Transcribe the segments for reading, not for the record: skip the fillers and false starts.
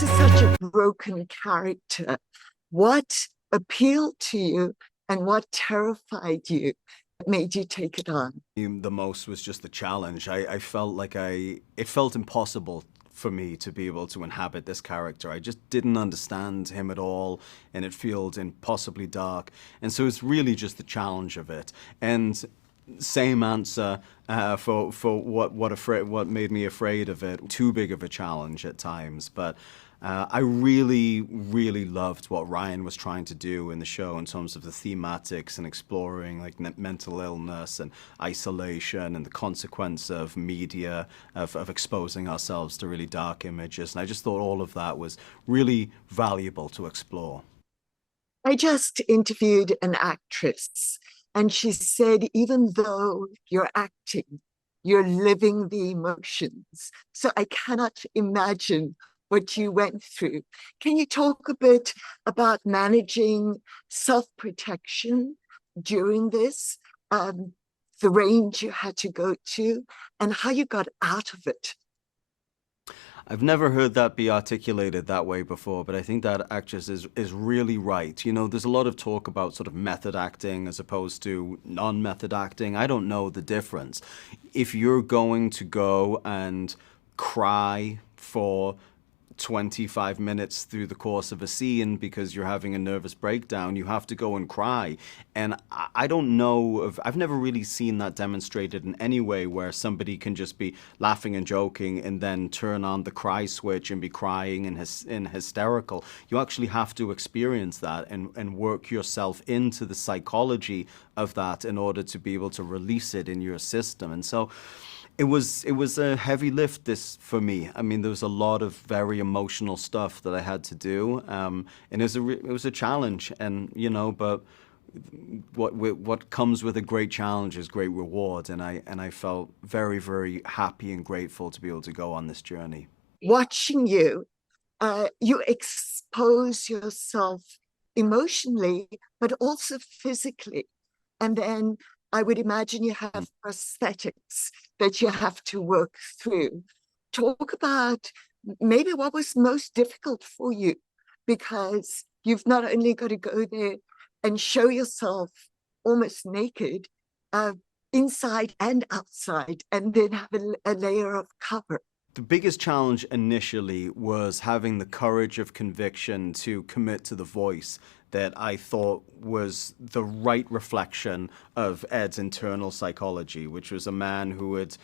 this is such a broken character. What appealed to you and what terrified you that made you take it on? The most was just the challenge. I felt like it felt impossible for me to be able to inhabit this character. I just didn't understand him at all, and it feels impossibly dark. And so it's really just the challenge of it. And same answer for what made me afraid of it. Too big of a challenge at times, but I really, really loved what Ryan was trying to do in the show in terms of the thematics and exploring like mental illness and isolation and the consequence of media, of exposing ourselves to really dark images. And I just thought all of that was really valuable to explore. I just interviewed an actress, and she said, even though you're acting, you're living the emotions. So I cannot imagine what you went through. Can you talk a bit about managing self-protection during this, the range you had to go to, and how you got out of it? I've never heard that be articulated that way before, but I think that actress is really right. You know, there's a lot of talk about sort of method acting as opposed to non-method acting. I don't know the difference. If you're going to go and cry for 25 minutes through the course of a scene because you're having a nervous breakdown, you have to go and cry. And I don't know I've never really seen that demonstrated in any way where somebody can just be laughing and joking and then turn on the cry switch and be crying and hysterical. You actually have to experience that and work yourself into the psychology of that in order to be able to release it in your system. And so it was a heavy lift this for me. I mean, there was a lot of very emotional stuff that I had to do, and it was a challenge. And but what comes with a great challenge is great reward, and I felt very, very happy and grateful to be able to go on this journey. Watching you, you expose yourself emotionally, but also physically. And then I would imagine you have prosthetics that you have to work through. Talk about maybe what was most difficult for you, because you've not only got to go there and show yourself almost naked, uh, inside and outside, and then have a layer of cover. The biggest challenge initially was having the courage of conviction to commit to the voice that I thought was the right reflection of Ed's internal psychology, which was a man who had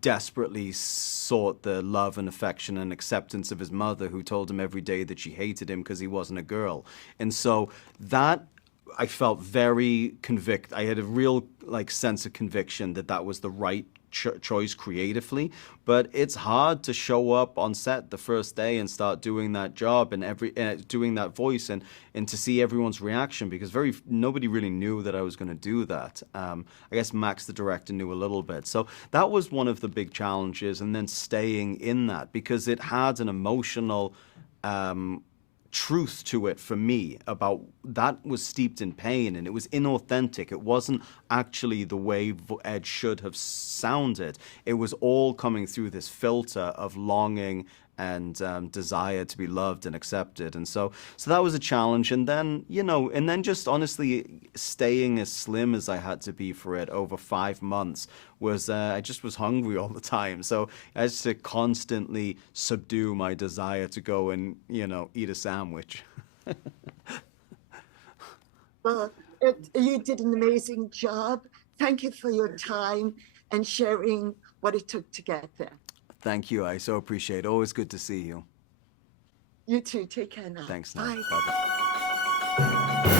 desperately sought the love and affection and acceptance of his mother, who told him every day that she hated him because he wasn't a girl. And so that I felt very convict. I had a real sense of conviction that that was the right choice creatively, but it's hard to show up on set the first day and start doing that job and doing that voice and to see everyone's reaction, because nobody really knew that I was going to do that. I guess Max, the director, knew a little bit, so that was one of the big challenges, and then staying in that because it had an emotional truth to it for me about that was steeped in pain, and it was inauthentic. It wasn't actually the way Ed should have sounded. It was all coming through this filter of longing and desire to be loved and accepted. And so that was a challenge. And then just honestly staying as slim as I had to be for it over 5 months was I just was hungry all the time. So I had to constantly subdue my desire to go and eat a sandwich. Well, you did an amazing job. Thank you for your time and sharing what it took to get there. Thank you. I so appreciate it. Always good to see you. You too. Take care now. Thanks now. Bye. Bye-bye.